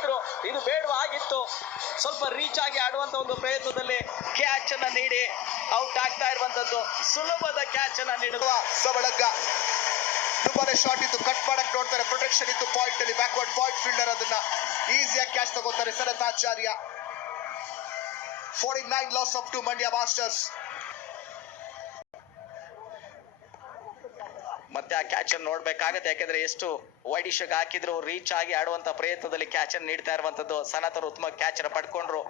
ಇದ್ರು. ಇದು ಬೇಡವಾಗಿತ್ತು. ಸ್ವಲ್ಪ ರೀಚ್ ಆಗಿ ಆಡುವಂತ ಒಂದು ಪ್ರಯತ್ನದಲ್ಲಿ ಕ್ಯಾಚ್ ಅನ್ನ ನೀಡಿ ಔಟ್ ಆಗ್ತಾ ಇರುವಂತದ್ದು. ಸುಲಭದ ಕ್ಯಾಚ್ ಅನ್ನ ನೀಡುವ ಸವಳಗ್ಗ ತುಂಬಾನೇ ಶಾರ್ಟ್ ಇತ್ತು, ಕಟ್ ಮಾಡಕ್ ನೋಡ್ತಾರೆ, ಪ್ರೊಟೆಕ್ಷನ್ ಇತ್ತು ಪಾಯಿಂಟ್ ಅಲ್ಲಿ, ಬ್ಯಾಕ್ವರ್ಡ್ ಪಾಯಿಂಟ್ ಫೀಲ್ಡರ್ ಅದನ್ನ ಈಸಿಯಾಗಿ ಕ್ಯಾಚ್ ತಗೋತಾರೆ ಸನತಾಚಾರ್ಯ. 49 ಲಾಸ್ ಆಫ್ 2 ಮಂಡ್ಯ ಮಾಸ್ಟರ್ಸ್. ಮತ್ತೆ ಆ ಕ್ಯಾಚ್ ಅನ್ನು ನೋಡ್ಬೇಕಾಗತ್ತೆ, ಯಾಕಂದ್ರೆ ಎಷ್ಟು ವೈಡಿಶ್ ಹಾಕಿದ್ರು ರೀಚ್ ಆಗಿ ಆಡುವಂತ ಪ್ರಯತ್ನದಲ್ಲಿ ಕ್ಯಾಚ್ ಅನ್ನು ನೀಡ್ತಾ ಇರುವಂತದ್ದು. ಸನತರು ಉತ್ತಮ ಕ್ಯಾಚ್ ಅನ್ನು ಪಡ್ಕೊಂಡ್ರು.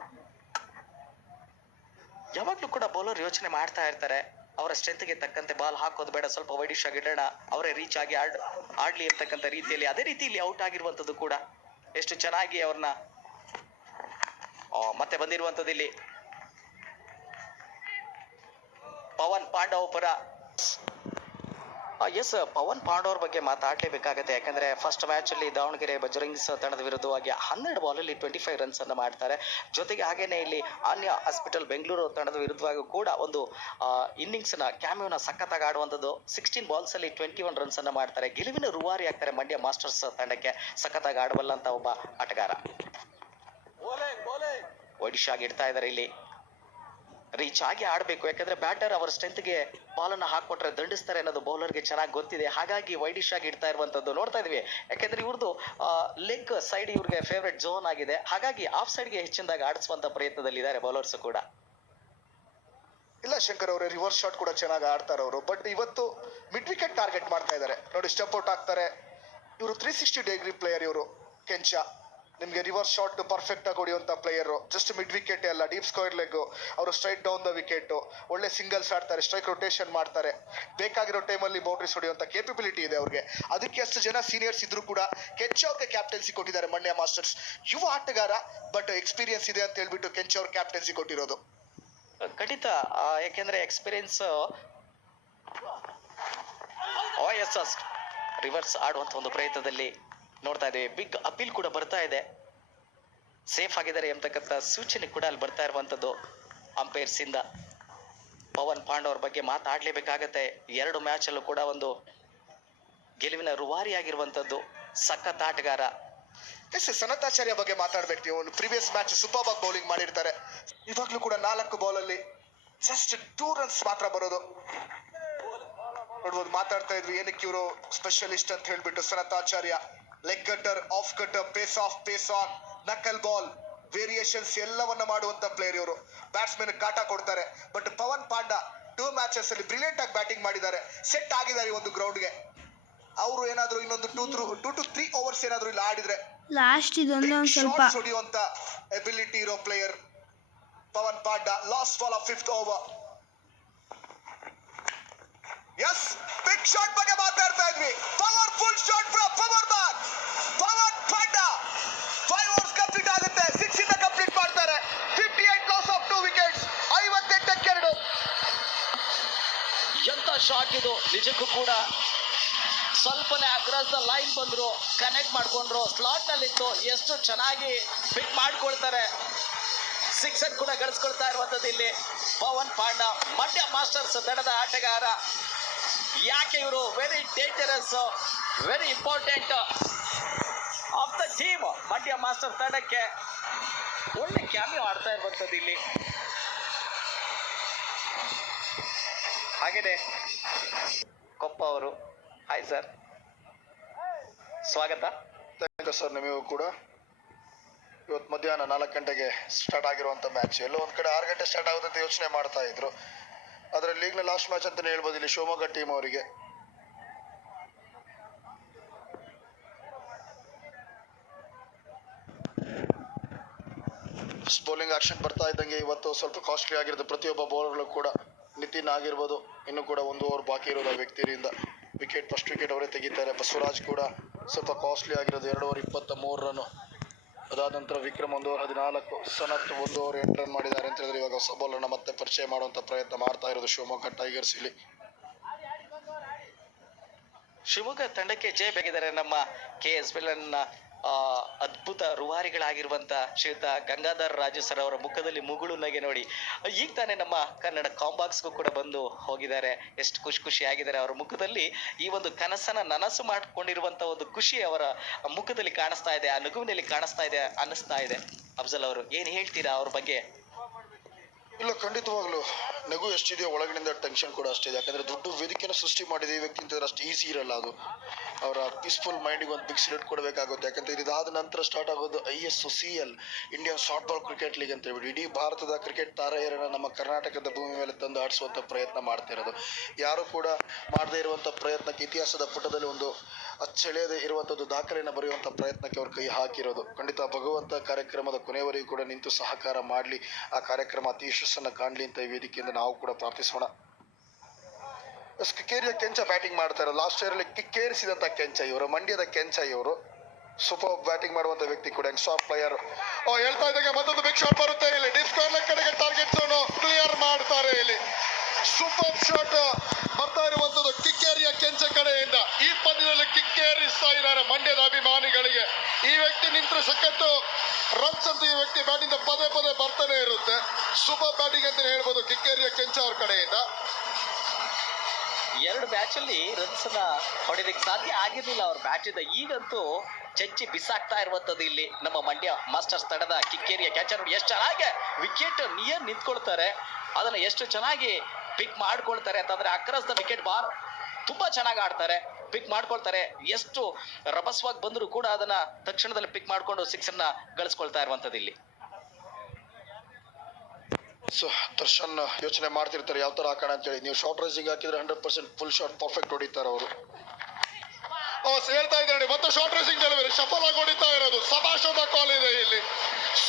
ಯಾವಾಗ್ಲೂ ಕೂಡ ಬೌಲರ್ ಯೋಚನೆ ಮಾಡ್ತಾ ಇರ್ತಾರೆ, ಅವರ ಸ್ಟ್ರೆಂತ್ಗೆ ತಕ್ಕಂತೆ ಬಾಲ್ ಹಾಕೋದು ಬೇಡ, ಸ್ವಲ್ಪ ವೈಡಿಶ್ ಆಗಿ ಇಡೋಣ, ಅವರೇ ರೀಚ್ ಆಗಿ ಆಡ್ಲಿ ಇರ್ತಕ್ಕಂಥ ರೀತಿಯಲ್ಲಿ. ಅದೇ ರೀತಿ ಇಲ್ಲಿ ಔಟ್ ಆಗಿರುವಂತದ್ದು ಕೂಡ ಎಷ್ಟು ಚೆನ್ನಾಗಿ ಅವ್ರನ್ನ ಮತ್ತೆ ಬಂದಿರುವಂತದ್ದು ಇಲ್ಲಿ ಪವನ್ ಪಾಂಡವ್ ಪರ. ಎಸ್, ಪವನ್ ಪಾಂಡವ್ ಬಗ್ಗೆ ಮಾತಾಡಲೇಬೇಕಾಗತ್ತೆ, ಯಾಕಂದ್ರೆ ಫಸ್ಟ್ ಮ್ಯಾಚ್ ಅಲ್ಲಿ ದಾವಣಗೆರೆ ಬಜರಂಗ್ಸ್ ತಂಡದ ವಿರುದ್ಧವಾಗಿ 12 ಬಾಲಲ್ಲಿ 25 ರನ್ಸ್ ಅನ್ನು ಮಾಡ್ತಾರೆ. ಜೊತೆಗೆ ಹಾಗೇನೆ ಇಲ್ಲಿ ಆನ್ಯ ಹಾಸ್ಪಿಟಲ್ ಬೆಂಗಳೂರು ತಂಡದ ವಿರುದ್ಧವಾಗಿ ಕೂಡ ಒಂದು ಇನ್ನಿಂಗ್ಸ್ ನ ಕ್ಯಾಮಿಯೋನ ಸಖತ್ತಾಗಿ ಆಡುವಂಥದ್ದು. 16 ಬಾಲ್ಸ್ ಅಲ್ಲಿ 21 ರನ್ಸ್ ಅನ್ನು ಮಾಡ್ತಾರೆ. ಗೆಲುವಿನ ರೂವಾರಿ ಆಗ್ತಾರೆ ಮಂಡ್ಯ ಮಾಸ್ಟರ್ಸ್ ತಂಡಕ್ಕೆ. ಸಖತ್ತಾಗಿ ಆಡಬಲ್ಲಂತ ಒಬ್ಬ ಆಟಗಾರ. ವೈಡಿಶ್ ಆಗಿ ಇಡ್ತಾ ಇದ್ದಾರೆ ಇಲ್ಲಿ. ರೀಚ್ ಆಗಿ ಆಡಬೇಕು, ಯಾಕಂದ್ರೆ ಬ್ಯಾಟರ್ ಅವರ ಸ್ಟ್ರೆಂತ್ಗೆ ಬಾಲನ್ನು ಹಾಕೊಟ್ರೆ ದಂಡಿಸ್ತಾರೆ ಅನ್ನೋದು ಬೌಲರ್ಗೆ ಚೆನ್ನಾಗಿ ಗೊತ್ತಿದೆ. ಹಾಗಾಗಿ ವೈಡಿಶ್ ಆಗಿ ಇಡ್ತಾ ಇರುವಂತದ್ದು ನೋಡ್ತಾ ಇದೀವಿ. ಯಾಕಂದ್ರೆ ಇವ್ರದ್ದು ಲೆಗ್ ಸೈಡ್ ಇವ್ರಿಗೆ ಫೇವ್ರೆಟ್ ಝೋನ್ ಆಗಿದೆ. ಹಾಗಾಗಿ ಆಫ್ ಸೈಡ್ಗೆ ಹೆಚ್ಚಿನದಾಗಿ ಆಡಿಸುವಂತ ಪ್ರಯತ್ನದಲ್ಲಿ ಇದ್ದಾರೆ ಬೌಲರ್ಸ್ ಕೂಡ. ಇಲ್ಲ ಶಂಕರ್ ಅವರೇ, ರಿವರ್ಸ್ ಶಾಟ್ ಕೂಡ ಚೆನ್ನಾಗಿ ಆಡ್ತಾರೆ ಅವರು. ಬಟ್ ಇವತ್ತು ಮಿಡ್ ವಿಕೆಟ್ ಟಾರ್ಗೆಟ್ ಮಾಡ್ತಾ ಇದ್ದಾರೆ ನೋಡಿ, ಸ್ಟೆಪ್ ಔಟ್ ಆಗ್ತಾರೆ ಇವರು. 360 ಡಿಗ್ರಿ ಪ್ಲೇಯರ್ ಇವರು ಕೆಂಚ. ನಿಮ್ಗೆ ರಿವರ್ಸ್ ಶಾಟ್ ಪರ್ಫೆಕ್ಟ್ ಆಗಿ ಹೊಡೆಯುವಂತ ಪ್ಲೇಯರ್. ಜಸ್ಟ್ ಮಿಡ್ ವಿಕೆಟ್ ಅಲ್ಲ, ಡೀಪ್ ಸ್ಕ್ವೇರ್ ಲೆಗ್. ಅವರು ಸ್ಟ್ರೈಟ್ ಡೌನ್ ದ ವಿಕೆಟ್, ಒಳ್ಳೆ ಸಿಂಗಲ್ಸ್ ಆಡ್ತಾರೆ, ಸ್ಟ್ರೈಕ್ ರೊಟೇಷನ್ ಮಾಡ್ತಾರೆ. ಬೇಕಾಗಿರೋ ಟೈಮಲ್ಲಿ ಬೌಂಡ್ರೀಸ್ ಹೊಡೆಯುವಂತ ಕೇಪಬಿಲಿಟಿ ಇದೆ ಅವ್ರಿಗೆ. ಅದಕ್ಕೆ ಅಷ್ಟು ಜನ ಸೀನಿಯರ್ಸ್ ಇದ್ರು ಕೂಡ ಕೆಂಚ ಅವ್ರಿಗೆ ಕ್ಯಾಪ್ಟನ್ಸಿ ಕೊಟ್ಟಿದ್ದಾರೆ ಮಂಡ್ಯ ಮಾಸ್ಟರ್ಸ್. ಯುವ ಆಟಗಾರ, ಬಟ್ ಎಕ್ಸ್ಪೀರಿಯನ್ಸ್ ಇದೆ ಅಂತ ಹೇಳ್ಬಿಟ್ಟು ಕೆಂಚ ಅವ್ರ ಕ್ಯಾಪ್ಟನ್ಸಿ ಕೊಟ್ಟಿರೋದು. ಖಂಡಿತ, ಯಾಕೆಂದ್ರೆ ಎಕ್ಸ್ಪೀರಿಯನ್ಸ್. ರಿವರ್ಸ್ ಆಡುವಂತ ಒಂದು ಪ್ರಯತ್ನದಲ್ಲಿ ನೋಡ್ತಾ ಇದ್ದೇವೆ. ಬಿಗ್ ಅಪೀಲ್ ಕೂಡ ಬರ್ತಾ ಇದೆ, ಸೇಫ್ ಆಗಿದ್ದಾರೆ ಎಂಬತಕ್ಕಂಥ ಸೂಚನೆ ಕೂಡ ಅಲ್ಲಿ ಬರ್ತಾ ಇರುವಂತದ್ದು ಅಂಪೈರ್ಸ್ ಇಂದ. ಪವನ್ ಪಾಂಡವ್ ಅವ್ರ ಬಗ್ಗೆ ಮಾತಾಡ್ಲೇಬೇಕಾಗತ್ತೆ. 2 ಮ್ಯಾಚ್ ಅಲ್ಲೂ ಕೂಡ ಒಂದು ಗೆಲುವಿನ ರೂವಾರಿ ಆಗಿರುವಂತದ್ದು ಸಖತ್ ಆಟಗಾರ. ಎಸ್, ಸನತಾಚಾರ್ಯ ಬಗ್ಗೆ ಮಾತಾಡ್ಬೇಕು ನೀವು. ಒಂದು ಪ್ರೀವಿಯಸ್ ಮ್ಯಾಚ್ ಸೂಪರ್ ಆಗಿ ಬೌಲಿಂಗ್ ಮಾಡಿರ್ತಾರೆ. ಇವಾಗ್ಲೂ ಕೂಡ 4 ಬಾಲ್ ಅಲ್ಲಿ ಜಸ್ಟ್ 2 ರನ್ಸ್ ಮಾತ್ರ ಬರೋದು ನೋಡ್ಬೋದು. ಮಾತಾಡ್ತಾ ಇದ್ರು ಏನಕ್ಕೆ ಇವರು ಸ್ಪೆಷಲಿಸ್ಟ್ ಅಂತ ಹೇಳ್ಬಿಟ್ಟು. ಸನತಾಚಾರ್ಯ leg cutter, off cutter, pace off, pace on, knuckle ball, variations ಎಲ್ಲವನ್ನ ಮಾಡುವಂತ ಪ್ಲೇಯರ್ ಇವರು. ಬ್ಯಾಟ್ಸ್ಮನ್ ಕಾಟ ಕೊಡ್ತಾರೆ. ಬಟ್ ಪವನ್ ಪಾಂಡ 2 ಮ್ಯಾಚಸ್ ಅಲ್ಲಿ ಬ್ರಿಲಿಯಂಟ್ ಆಗಿ ಬ್ಯಾಟಿಂಗ್ ಮಾಡಿದ್ದಾರೆ, ಸೆಟ್ ಆಗಿದ್ದಾರೆ ಒಂದು ಗ್ರೌಂಡ್ಗೆ. ಅವರು ಏನಾದ್ರು ಇನ್ನೊಂದು 2 to 3 ಓವರ್ಸ್ ಏನಾದ್ರು ಇಲ್ಲಿ ಆಡಿದ್ರೆ ಲಾಸ್ಟ್ ಇದೊಂದು ಸ್ವಲ್ಪ ಹೊಡೆಯುವಂತ ಎಬಿಲಿಟಿ ಇರೋ player Pavan Panda. Last ball of 5th over. Yes, big shot ಬಗ್ಗೆ ಮಾತಾಡ್ತಾ ಇದ್ವಿ. Powerful shot from power man Pavan Panda. 5 overs complete ಆಗುತ್ತೆ, 6 ಇಂದ ಕಂಪ್ಲೀಟ್ ಮಾಡ್ತಾರೆ. 58 ಲಾಸ್ ಆಫ್ 2 ವಿಕೆಟ್ಸ್, 58ಕ್ಕೆ 2. ಎಂತ ಶಾಟ್ ಇದು ನಿಜಕ್ಕೂ ಕೂಡ. ಸ್ವಲ್ಪನೇ ಅಕ್ರಾಸ್ ದ ಲೈನ್ ಬಂದ್ರು, ಕನೆಕ್ಟ್ ಮಾಡ್ಕೊಂಡ್ರು, ಸ್ಲಾಟ್ ನಲ್ಲಿತ್ತು. ಎಷ್ಟು ಚೆನ್ನಾಗಿ ಪಿಕ್ ಮಾಡ್ಕೊಳ್ತಾರೆ. 6 ಕೂಡ ಗಳಿಸ್ಕೊಳ್ತಾ ಇರುವಂತದ್ದು ಇಲ್ಲಿ ಪವನ್ ಪಾಂಡ, ಮಂಡ್ಯ ಮಾಸ್ಟರ್ಸ್ ತಂಡದ ಆಟಗಾರ. ಯಾಕೆ ಇವರು very dangerous, very important of the team Mandya master ತಂಡಕ್ಕೆ. ಒಳ್ಳೆ ಕ್ಯಾಮಿಯೋ ಆಡ್ತಾ ಇರುವಂತದ್ದು ಇಲ್ಲಿ. ಹಾಗೇನೆ ಕೊಪ್ಪ ಅವರು, ಹಾಯ್ ಸರ್, ಸ್ವಾಗತ. Thank you sir. ನಿಮಗೂ ಕೂಡ ಇವತ್ತು ಮಧ್ಯಾಹ್ನ 4 ಗಂಟೆಗೆ ಸ್ಟಾರ್ಟ್ ಆಗಿರುವಂತ ಮ್ಯಾಚ್. ಎಲ್ಲೋ ಒಂದ್ ಕಡೆ 6 ಗಂಟೆ ಸ್ಟಾರ್ಟ್ ಆಗುತ್ತೆ ಅಂತ ಯೋಚನೆ ಮಾಡ್ತಾ ಇದ್ರು. ಆದ್ರೆ ಲೀಗ್ನ ಲಾಸ್ಟ್ ಮ್ಯಾಚ್ ಅಂತಾನೆ ಹೇಳ್ಬೋದು ಇಲ್ಲಿ ಶಿವಮೊಗ್ಗ ಟೀಮ್ ಅವರಿಗೆ. ಬೌಲಿಂಗ್ ಆಕ್ಷನ್ ಬರ್ತಾ ಇದ್ದಂಗೆ ಇವತ್ತು ಸ್ವಲ್ಪ ಕಾಸ್ಟ್ಲಿ ಆಗಿರುತ್ತೆ ಪ್ರತಿಯೊಬ್ಬ ಬೌಲರ್ಗಳು ಕೂಡ. ನಿತಿನ್ ಆಗಿರ್ಬೋದು, ಇನ್ನು ಕೂಡ 1 ಓವರ್ ಬಾಕಿ ಇರೋದು ವ್ಯಕ್ತಿಯಿಂದ ವಿಕೆಟ್, ಫಸ್ಟ್ ವಿಕೆಟ್ ಅವರೇ ತೆಗಿತಾರೆ. ಬಸವರಾಜ್ ಕೂಡ ಸ್ವಲ್ಪ ಕಾಸ್ಟ್ಲಿ ಆಗಿರೋದು, 2 ಓವರ್ 23 ರನ್. ಅದಾದ ನಂತರ Vikram 1 over 14, Sanath 1 over 8 run ಮಾಡಿದ್ದಾರೆ ಅಂತ ಹೇಳಿದ್ರೆ ಇವಾಗ ಹೊಸ ಬೌಲರ್ನ ಮತ್ತೆ ಪರಿಚಯ ಮಾಡುವಂತ ಪ್ರಯತ್ನ ಮಾಡ್ತಾ ಇರೋದು ಶಿವಮೊಗ್ಗ ಟೈಗರ್ಸ್ ಇಲ್ಲಿ. ಶಿವಮೊಗ್ಗ ತಂಡಕ್ಕೆ ಜಯ ಬೇಕಿದ್ದಾರೆ ನಮ್ಮ KSPL ಆ ಅದ್ಭುತ ರೂವಾರಿಗಳಾಗಿರುವಂತ ಶ್ರೀಯುತ ಗಂಗಾಧರ್ ರಾಜು ಸರ್ ಅವರ ಮುಖದಲ್ಲಿ ಮುಗುಳು ನಗೆ ನೋಡಿ ಈಗ ತಾನೇ ನಮ್ಮ ಕನ್ನಡ ಕಾಂಬಾಕ್ಸ್ಗೂ ಕೂಡ ಬಂದು ಹೋಗಿದ್ದಾರೆ. ಎಷ್ಟು ಖುಷಿಯಾಗಿದ್ದಾರೆ ಅವರ ಮುಖದಲ್ಲಿ. ಈ ಒಂದು ಕನಸನ್ನ ನನಸು ಮಾಡಿಕೊಂಡಿರುವಂತ ಒಂದು ಖುಷಿ ಅವರ ಮುಖದಲ್ಲಿ ಕಾಣಿಸ್ತಾ ಇದೆ, ಆ ನಗುವಿನಲ್ಲಿ ಕಾಣಿಸ್ತಾ ಇದೆ ಅನ್ನಿಸ್ತಾ ಇದೆ. ಅಫ್ಜಲ್ ಅವರು ಏನ್ ಹೇಳ್ತೀರಾ ಅವ್ರ ಬಗ್ಗೆ? ಇಲ್ಲ, ಖಂಡಿತವಾಗ್ಲು ನಗು ಎಷ್ಟಿದೆಯೋ ಒಳಗಡೆಯಿಂದ ಟೆನ್ಷನ್ ಕೂಡ ಅಷ್ಟಿದೆ. ಯಾಕಂದ್ರೆ ದೊಡ್ಡ ವೇದಿಕೆನ ಸೃಷ್ಟಿ ಮಾಡಿದೆ ಈ ವ್ಯಕ್ತಿ ಅಂತಂದ್ರೆ ಅಷ್ಟು ಈಸಿ ಇರಲ್ಲ ಅದು. ಅವರ ಪೀಸ್ಫುಲ್ ಮೈಂಡಿಗೆ ಒಂದು ಬಿಗ್ ಸಿಲೆಟ್ ಕೊಡಬೇಕಾಗುತ್ತೆ. ಯಾಕಂದ್ರೆ ಇದಾದ ನಂತರ ಸ್ಟಾರ್ಟ್ ಆಗೋದು ISOCL, Indian short ball cricket league ಅಂತ ಹೇಳ್ಬಿಟ್ಟು ಇಡೀ ಭಾರತದ ಕ್ರಿಕೆಟ್ ತಾರೆಯರನ್ನ ನಮ್ಮ ಕರ್ನಾಟಕದ ಭೂಮಿ ಮೇಲೆ ತಂದು ಆಡಿಸುವಂತ ಪ್ರಯತ್ನ ಮಾಡ್ತಾ ಇರೋದು. ಯಾರು ಕೂಡ ಮಾಡದೇ ಇರುವಂತ ಪ್ರಯತ್ನಕ್ಕೆ ಇತಿಹಾಸದ ಪುಟದಲ್ಲಿ ಒಂದು ಅಚ್ಚಳಿಯದೆ ಇರುವಂತದ್ದು ದಾಖಲೆಯನ್ನು ಬರೆಯುವಂತ ಪ್ರಯತ್ನಕ್ಕೆ ಅವ್ರ ಕೈ ಹಾಕಿರೋದು. ಖಂಡಿತ ಭಗವಂತ ಕಾರ್ಯಕ್ರಮದ ಕೊನೆಯವರೆಗೂ ಕೂಡ ನಿಂತು ಸಹಕಾರ ಮಾಡಲಿ, ಆ ಕಾರ್ಯಕ್ರಮ ಅತಿ ಯಶಸ್ಸನ್ನ ಕಾಣ್ಲಿ ಅಂತ ಈ ವೇದಿಕೆಯಿಂದ ನಾವು ಕೂಡ ಪ್ರಾರ್ಥಿಸೋಣ. ಕಿಕ್ಕೇರಿಯ ಕೆಂಚ ಬ್ಯಾಟಿಂಗ್ ಮಾಡ್ತಾ ಇರೋದು. ಲಾಸ್ಟ್ ಇಯರ್ ಅಲ್ಲಿ ಕಿಕ್ಕೇರಿಸಿದಂತ ಕೆಂಚ ಇವರು, ಮಂಡ್ಯದ ಕೆಂಚ ಇವರು. ಸೂಪರ್ ಬ್ಯಾಟಿಂಗ್ ಮಾಡುವಂತ ವ್ಯಕ್ತಿ ಕೂಡ, ಸಾಫ್ಟ್ ಪ್ಲೇಯರ್. ಹೇಳ್ತಾ ಇದ್ದಾಗ ಮತ್ತೊಂದು ಬಿಗ್ ಶಾಟ್ ಬರುತ್ತೆ ಇಲ್ಲಿ. ಡೀಪ್ ಕಾರ್ನರ್ ಕಡೆಗೆ ಟಾರ್ಗೆಟ್ ಕ್ಲಿಯರ್ ಮಾಡ್ತಾರೆ ಇಲ್ಲಿ. ಸೂಪರ್ ಶಾಟ್ ಬರ್ತಾ ಇರುವಂತದ್ದು ಕಿಕ್ಕೇರಿಯ ಕೆಂಚ ಕಡೆಯಿಂದ. ಈ ಪಂದ್ಯದಲ್ಲಿ ಕಿಕ್ಕೇರಿಸ್ತಾ ಇದ್ದಾರೆ ಮಂಡ್ಯದ ಅಭಿಮಾನಿಗಳಿಗೆ. ಈ ವ್ಯಕ್ತಿ ನಿಂತರೆ ಸಖತ್ತು ರನ್ಸ್ ಅಂತ ಈ ವ್ಯಕ್ತಿ ಬ್ಯಾಟಿಂದ ಪದೇ ಪದೇ ಬರ್ತಾನೆ ಇರುತ್ತೆ. ಸೂಪರ್ ಬ್ಯಾಟಿಂಗ್ ಅಂತ ಹೇಳ್ಬೋದು ಕಿಕ್ಕೇರಿಯ ಕೆಂಚ ಅವ್ರ ಕಡೆಯಿಂದ. ಎರಡು ಮ್ಯಾಚ್ ಅಲ್ಲಿ ರನ್ಸ್ ನ ಹೊಡೆದಕ್ಕೆ ಸಾಧ್ಯ ಆಗಿರ್ಲಿಲ್ಲ ಅವ್ರ ಬ್ಯಾಟ್ ಇಂದ. ಈಗಂತೂ ಚೆಚ್ಚಿ ಬಿಸಾಕ್ತಾ ಇರುವಂತದ್ದು ಇಲ್ಲಿ ನಮ್ಮ ಮಂಡ್ಯ ಮಾಸ್ಟರ್ಸ್ ತಡದ ಕಿಕ್ಕೇರಿಯ ಕ್ಯಾಚರ್. ನೋಡಿ ಎಷ್ಟು ಚೆನ್ನಾಗಿ ವಿಕೆಟ್ ನಿಯರ್ ನಿಂತ್ಕೊಳ್ತಾರೆ, ಅದನ್ನ ಎಷ್ಟು ಚೆನ್ನಾಗಿ ಪಿಕ್ ಮಾಡ್ಕೊಳ್ತಾರೆ ಅಂತಂದ್ರೆ ಅಕ್ರಾಸ್ ದ ವಿಕೆಟ್ ಬಾರ್ ತುಂಬಾ ಚೆನ್ನಾಗಿ ಆಡ್ತಾರೆ, ಪಿಕ್ ಮಾಡ್ಕೊಳ್ತಾರೆ. ಎಷ್ಟು ರಭಸವಾಗಿ ಬಂದ್ರು ಕೂಡ ಅದನ್ನ ತಕ್ಷಣದಲ್ಲಿ ಪಿಕ್ ಮಾಡ್ಕೊಂಡು ಸಿಕ್ಸ್ ಅನ್ನ ಗಳಿಸ್ಕೊಳ್ತಾ ಇರುವಂತದ್ದು ಇಲ್ಲಿ. ಸೊ ದರ್ಶನ್ ಯೋಚನೆ ಮಾಡ್ತಿರ್ತಾರೆ ಯಾವ ತರ ಹಾಕೋಣ ಅಂತ ಹೇಳಿ. ನೀವು ಶಾರ್ಟ್ ರೈಸಿಂಗ್ ಹಾಕಿದ್ರೆ 100% ಫುಲ್ ಶಾಟ್ ಪರ್ಫೆಕ್ಟ್ ಹೊಡಿತಾರೆ ಅವರು. ಹೇಳ್ತಾ ಇದ್ದಾರೆ ಮತ್ತೆ ಶಾರ್ಟ್ ರೈಸಿಂಗ್ ಡೆಲಿವರಿ ಸಫಲ ಆಗಿ ಹೊಡಿತಾ ಇರೋದು. ಸಭಾಷದ ಕಾಲ್ ಇದೆ ಇಲ್ಲಿ.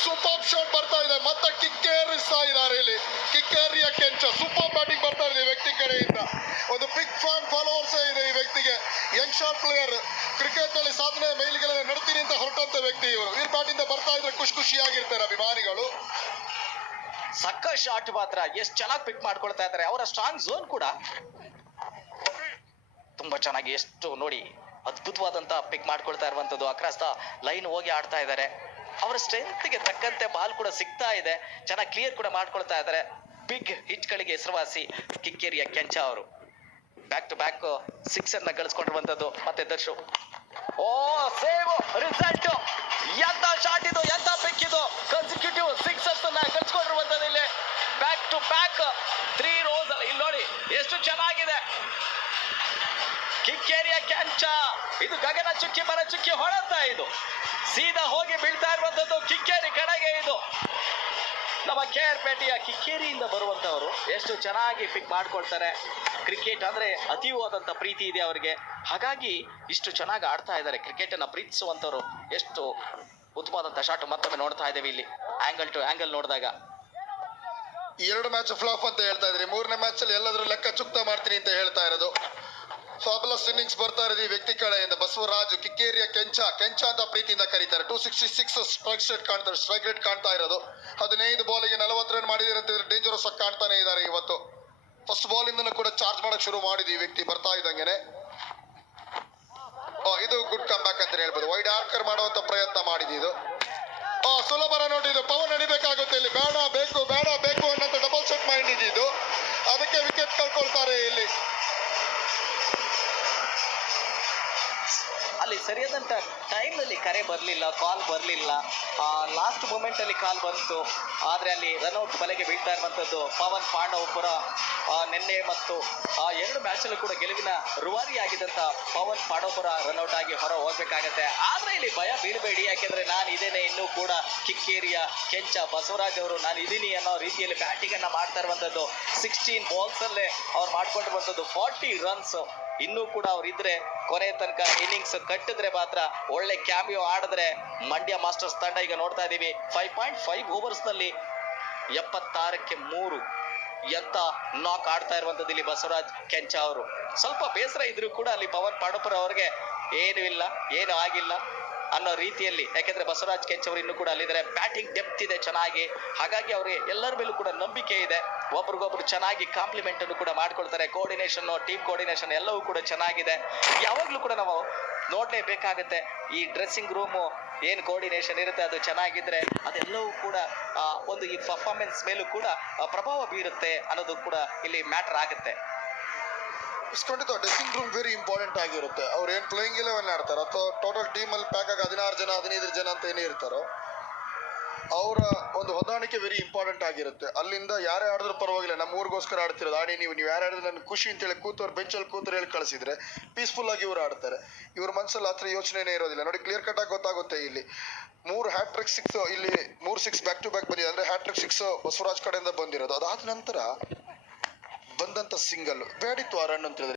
ಸೂಪರ್ ಶಾಟ್ ಬರ್ತಾ ಇದೆ, ಮತ್ತೆ ಕಿಕ್ಕೇರಿಸ್ತಾ ಇದ್ದಾರೆ ಇಲ್ಲಿ ಕಿಕ್ಕೇರಿಯ ಕೆಂಚ. ಸೂಪರ್ ಬ್ಯಾಟಿಂಗ್ ಬರ್ತಾ ಇದೆ ವ್ಯಕ್ತಿ ಕಡೆಯಿಂದ. ಒಂದು ಬಿಗ್ ಫ್ಯಾನ್ ಫಾಲೋವರ್ಸ್ ಇದೆ ಈ ವ್ಯಕ್ತಿಗೆ. ಯಂಗ್ ಶಾರ್ಟ್ ಪ್ಲೇಯರ್, ಕ್ರಿಕೆಟ್ ನಲ್ಲಿ ಸಾಧನೆ ಮೈಲಿಗಲ್ಲ ನಡ್ತೀನಿ ಅಂತ ಹೊರಟಂತ ವ್ಯಕ್ತಿ ಇವರು. ಇವ್ರ ಬ್ಯಾಟಿಂದ ಬರ್ತಾ ಇದ್ರೆ ಖುಷಿಯಾಗಿರ್ತಾರೆ ಅಭಿಮಾನಿಗಳು. ಸಕ್ಕ ಶಾಟ್ ಮಾತ್ರ ಎಷ್ಟು ಚೆನ್ನಾಗಿ ಪಿಕ್ ಮಾಡ್ಕೊಳ್ತಾ ಇದ್ದಾರೆ. ಅವರ ಸ್ಟ್ರಾಂಗ್ ಝೋನ್ ಕೂಡ ತುಂಬಾ ಚೆನ್ನಾಗಿ ಎಷ್ಟು ನೋಡಿ ಅದ್ಭುತವಾದಂತ ಪಿಕ್ ಮಾಡ್ಕೊಳ್ತಾ ಇರುವಂತದ್ದು. ಅಕ್ರಾಸ್ ದ ಲೈನ್ ಹೋಗಿ ಆಡ್ತಾ ಇದ್ದಾರೆ. ಅವರ ಸ್ಟ್ರೆಂತ್ ಗೆ ತಕ್ಕಂತೆ ಬಾಲ್ ಕೂಡ ಸಿಗ್ತಾ ಇದೆ, ಚೆನ್ನಾಗಿ ಕ್ಲಿಯರ್ ಕೂಡ ಮಾಡ್ಕೊಳ್ತಾ ಇದ್ದಾರೆ. ಬಿಗ್ ಹಿಟ್ ಗಳಿಗೆ ಹೆಸರುವಾಸಿ ಕಿಕ್ಕೇರಿಯ ಕೆಂಚ ಅವರು. ಬ್ಯಾಕ್ ಟು ಬ್ಯಾಕ್ ಸಿಕ್ಸ್ ಅನ್ನ ಗಳಿಸ್ಕೊಂಡಿರುವಂತದ್ದು. ಮತ್ತೆ ದರ್ಶು ಸೇವ್ ರಿಸಲ್ಟ್. ಎಂತ ಶಾಟ್ ಇದು, ಎಂತ ಪಿಕ್ ಇದು. ಕನ್ಸಿಕ್ಯೂಟಿವ್ ಸಿಕ್ಸರ್ಸ್ ಅನ್ನ ಗಳಿಸ್ಕೊಂಡಿರುವಂತದ್ದು ಇಲ್ಲಿ. ಬ್ಯಾಕ್ ಟು ಬ್ಯಾಕ್ 3 rows ಅಲ್ಲಿ. ಇಲ್ಲಿ ನೋಡಿ ಎಷ್ಟು ಚೆನ್ನಾಗಿದೆ ಕಿಕ್ಕೇರಿಯ ಕೆಂಚ. ಇದು ಗಗನ ಚುಕ್ಕಿ ಮರ ಚುಕ್ಕಿ ಹೊಳತ. ಇದು ಸೀದಾ ಹೋಗಿ ಬೀಳ್ತಾ ಇರುವಂತದ್ದು ಕಿಕ್ಕೇರಿ ಕಡೆಗೆ. ಇದು ನಮ್ಮ KR ಪೇಟೆಯ ಕಿಕ್ಕೇರಿಯಿಂದ ಬರುವಂತವರು ಎಷ್ಟು ಚೆನ್ನಾಗಿ ಪಿಕ್ ಮಾಡ್ಕೊಳ್ತಾರೆ. ಕ್ರಿಕೆಟ್ ಅಂದ್ರೆ ಅತೀವಾದಂತ ಪ್ರೀತಿ ಇದೆ ಅವರಿಗೆ, ಹಾಗಾಗಿ ಇಷ್ಟು ಚೆನ್ನಾಗಿ ಆಡ್ತಾ ಇದ್ದಾರೆ. ಕ್ರಿಕೆಟ್ ಅನ್ನ ಪ್ರೀತಿಸುವಂತವರು. ಎಷ್ಟು ಉತ್ತಮವಾದಂತ ಶಾಟ್ ಮತ್ತೊಮ್ಮೆ ನೋಡ್ತಾ ಇದ್ದೇವೆ ಇಲ್ಲಿ. ಆಂಗಲ್ ಟು ಆಂಗಲ್ ನೋಡಿದಾಗ 2 ಮ್ಯಾಚ್ ಫ್ಲಾಪ್ ಅಂತ ಹೇಳ್ತಾ ಇದ್ರಿ. 3ನೇ ಮ್ಯಾಚ್ ಅಲ್ಲಿ ಎಲ್ಲಾದ್ರೂ ಲೆಕ್ಕ ಚುಕ್ತಾ ಮಾಡ್ತೀನಿ ಅಂತ ಹೇಳ್ತಾ ಇರೋದು. ಫಾಬುಲಸ್ ಇನ್ನಿಂಗ್ಸ್ ಬರ್ತಾ ಇರೋದು ಈ ವ್ಯಕ್ತಿ ಕಡೆಯಿಂದ. ಬಸವರಾಜು ಕಿಕ್ಕೇರಿಯ ಕೆಂಚ ಅಂತ ಪ್ರೀತಿಯಿಂದ ಕರೀತಾರೆ. 266 ಸ್ಟ್ರೈಕ್ ರೇಟ್ ಕಾಣ್ತಾ ಇರೋದು. 15 ಬಾಲಿಗೆ 40 ರನ್ ಮಾಡಿದಿರಂತಿದ್ರೆ ಡೇಂಜರಸ್ ಆಗಿ ಕಾಣ್ತಾನೆ ಇದ್ದಾರೆ ಇವತ್ತು. ಫಸ್ಟ್ ಬಾಲ್ ಇಂದನೂ ಕೂಡ ಚಾರ್ಜ್ ಮಾಡಕ್ ಶುರು ಮಾಡಿದ ಈ ವ್ಯಕ್ತಿ ಬರ್ತಾ ಇದ್ದಂಗೆನೆ. ಇದು ಗುಡ್ ಕಮ್ ಬ್ಯಾಕ್ ಅಂತ ಹೇಳ್ಬೋದು. ವೈಡ್ ಆರ್ಕರ್ ಮಾಡುವಂತ ಪ್ರಯತ್ನ ಮಾಡಿದ್ದು. ಸುಲಭ ರನ್ ಔಟ್. ಇದು ಪವನ್ ನಡಿಬೇಕಾಗುತ್ತೆ ಇಲ್ಲಿ. ಬೇಡ ಬೇಕು ಅನ್ನೋಂತ ಡಬಲ್ ಸೆಟ್ ಮೈಂಡ್ ಇದ್ದು, ಅದಕ್ಕೆ ವಿಕೆಟ್ ಕಳ್ಕೊಳ್ತಾರೆ ಇಲ್ಲಿ. ಅಲ್ಲಿ ಸರಿಯಾದಂತ ಟೈಮ್ ನಲ್ಲಿ ಕರೆ ಬರ್ಲಿಲ್ಲ, ಕಾಲ್ ಬರ್ಲಿಲ್ಲ. ಲಾಸ್ಟ್ ಮೂಮೆಂಟ್ ಅಲ್ಲಿ ಕಾಲ್ ಬಂತು, ಆದ್ರೆ ಅಲ್ಲಿ ರನ್ಔಟ್ ಬಲೆಗೆ ಬೀಳ್ತಾ ಇರುವಂತದ್ದು ಪವನ್ ಪಾಂಡವಪುರ. ನಿನ್ನೆ ಮತ್ತು 2 ಮ್ಯಾಚ್ ಅಲ್ಲೂ ಕೂಡ ಗೆಲುವಿನ ರೂವಾರಿ ಆಗಿದ್ದಂತ ಪವನ್ ಪಾಂಡವಪುರ ರನ್ಔಟ್ ಆಗಿ ಹೊರ ಹೋಗ್ಬೇಕಾಗತ್ತೆ. ಆದ್ರೆ ಇಲ್ಲಿ ಭಯ ಬೀಳಬೇಡಿ, ಯಾಕೆಂದ್ರೆ ನಾನು ಇದೇನೆ ಇನ್ನೂ ಕೂಡ ಕಿಕ್ಕೇರಿಯ ಕೆಂಚ ಬಸವರಾಜ್ ಅವರು ನಾನು ಇದೀನಿ ಅನ್ನೋ ರೀತಿಯಲ್ಲಿ ಬ್ಯಾಟಿಂಗ್ ಅನ್ನ ಮಾಡ್ತಾ ಇರುವಂತದ್ದು. 16 ಬಾಲ್ಸ್ ಅಲ್ಲೇ ಅವ್ರು ಮಾಡ್ಕೊಂಡಿರುವಂತದ್ದು 40 ರನ್ಸ್. ಇನ್ನೂ ಕೂಡ ಅವ್ರು ಇದ್ರೆ ಕೊನೆ ತನಕ ಇನ್ನಿಂಗ್ಸ್ ಕಟ್ಟಿದ್ರೆ ಮಾತ್ರ ಒಳ್ಳೆ ಕ್ಯಾಮಿಯೋ ಆಡಿದ್ರೆ ಮಂಡ್ಯ ಮಾಸ್ಟರ್ಸ್ ತಂಡ ಈಗ ನೋಡ್ತಾ ಇದೀವಿ 5.5 ಓವರ್ಸ್ ನಲ್ಲಿ 76ಕ್ಕೆ 3 ಎಂತ ನಾಕ್ ಆಡ್ತಾ ಇರುವಂತದ್ದು ಇಲ್ಲಿ ಬಸವರಾಜ್ ಕೆಂಚ ಅವರು. ಸ್ವಲ್ಪ ಬೇಸರ ಇದ್ರು ಕೂಡ ಅಲ್ಲಿ ಪವನ್ ಪಾಂಡವಪುರ ಅವರಿಗೆ ಏನು ಇಲ್ಲ, ಏನು ಆಗಿಲ್ಲ. ಅನ್ನೋ ರೀತಿಯಲ್ಲಿ, ಯಾಕೆಂದ್ರೆ ಬಸವರಾಜ್ ಕೆಂಚ್ ಅವರು ಇನ್ನೂ ಕೂಡ ಅಲ್ಲಿದ್ದಾರೆ. ಬ್ಯಾಟಿಂಗ್ ಡೆಪ್ತ್ ಇದೆ ಚೆನ್ನಾಗಿ, ಹಾಗಾಗಿ ಅವ್ರಿಗೆ ಎಲ್ಲರ ಮೇಲೂ ಕೂಡ ನಂಬಿಕೆ ಇದೆ. ಒಬ್ರಿಗೊಬ್ರು ಚೆನ್ನಾಗಿ ಕಾಂಪ್ಲಿಮೆಂಟ್ ಅನ್ನು ಕೂಡ ಮಾಡ್ಕೊಳ್ತಾರೆ. ಕೋಆರ್ಡಿನೇಷನ್, ಟೀಮ್ ಕೋಆರ್ಡಿನೇಷನ್ ಎಲ್ಲವೂ ಕೂಡ ಚೆನ್ನಾಗಿದೆ. ಯಾವಾಗ್ಲೂ ಕೂಡ ನಾವು ನೋಡ್ಲೇಬೇಕಾಗತ್ತೆ, ಈ ಡ್ರೆಸ್ಸಿಂಗ್ ರೂಮು ಏನ್ ಕೋಆರ್ಡಿನೇಷನ್ ಇರುತ್ತೆ ಅದು ಚೆನ್ನಾಗಿದ್ರೆ ಅದೆಲ್ಲವೂ ಕೂಡ ಒಂದು ಈ ಪರ್ಫಾರ್ಮೆನ್ಸ್ ಮೇಲೂ ಕೂಡ ಪ್ರಭಾವ ಬೀರುತ್ತೆ ಅನ್ನೋದು ಕೂಡ ಇಲ್ಲಿ ಮ್ಯಾಟರ್ ಆಗುತ್ತೆ. ಖಂಡಿತ ಡ್ರೆಸ್ಸಿಂಗ್ ರೂಮ್ ವೆರಿ ಇಂಪಾರ್ಟೆಂಟ್ ಆಗಿರುತ್ತೆ. ಅವ್ರು ಏನ್ ಪ್ಲೇಯಿಂಗ್ 11 ಆಡ್ತಾರೋ ಅಥವಾ ಟೋಟಲ್ ಟೀಮ್ ಅಲ್ಲಿ ಪ್ಯಾಕ್ ಆಗಿ 16 ಜನ 15 ಜನ ಅಂತ ಏನೇ ಇರ್ತಾರೋ ಅವರ ಒಂದು ಹೊಂದಾಣಿಕೆ ವೆರಿ ಇಂಪಾರ್ಟೆಂಟ್ ಆಗಿರುತ್ತೆ. ಅಲ್ಲಿಂದ ಯಾರೇ ಆಡಿದ್ರು ಪರವಾಗಿಲ್ಲ, ನಮ್ಮ ಊರಿಗೋಸ್ಕರ ಆಡ್ತಿರೋದು, ಆಡಿ ನೀವು ಯಾರು ಆಡಿದ್ರೆ ನನ್ಗೆ ಖುಷಿ ಅಂತೇಳಿ ಕೂತವ್ರು ಬೆಂಚಲ್ಲಿ ಕೂತರು ಹೇಳಿ ಕಳಿಸಿದ್ರೆ ಪೀಸ್ಫುಲ್ ಆಗಿ ಇವ್ರು ಆಡ್ತಾರೆ. ಇವ್ರ ಮನಸ್ಸಲ್ಲಿ ಆ ಥರ ಯೋಚನೆನೇ ಇರೋದಿಲ್ಲ. ನೋಡಿ ಕ್ಲಿಯರ್ ಕಟ್ ಆಗಿ ಗೊತ್ತಾಗುತ್ತೆ. ಇಲ್ಲಿ 3 ಹ್ಯಾಟ್ರಿಕ್ 6, ಇಲ್ಲಿ 3 6 ಬ್ಯಾಕ್ ಟು ಬ್ಯಾಕ್ ಬಂದಿದೆ. ಅಂದ್ರೆ ಹ್ಯಾಟ್ರಿಕ್ 6 ಬಸವರಾಜ್ ಕಡೆಯಿಂದ ಬಂದಿರೋದು. ಅದಾದ ನಂತರ ಬಂದಂತ ಸಿಂಗಲ್ ಬೇಡಿತ್ತು ಆ ರನ್ ಅಂತ ಹೇಳಿದ್ರೆ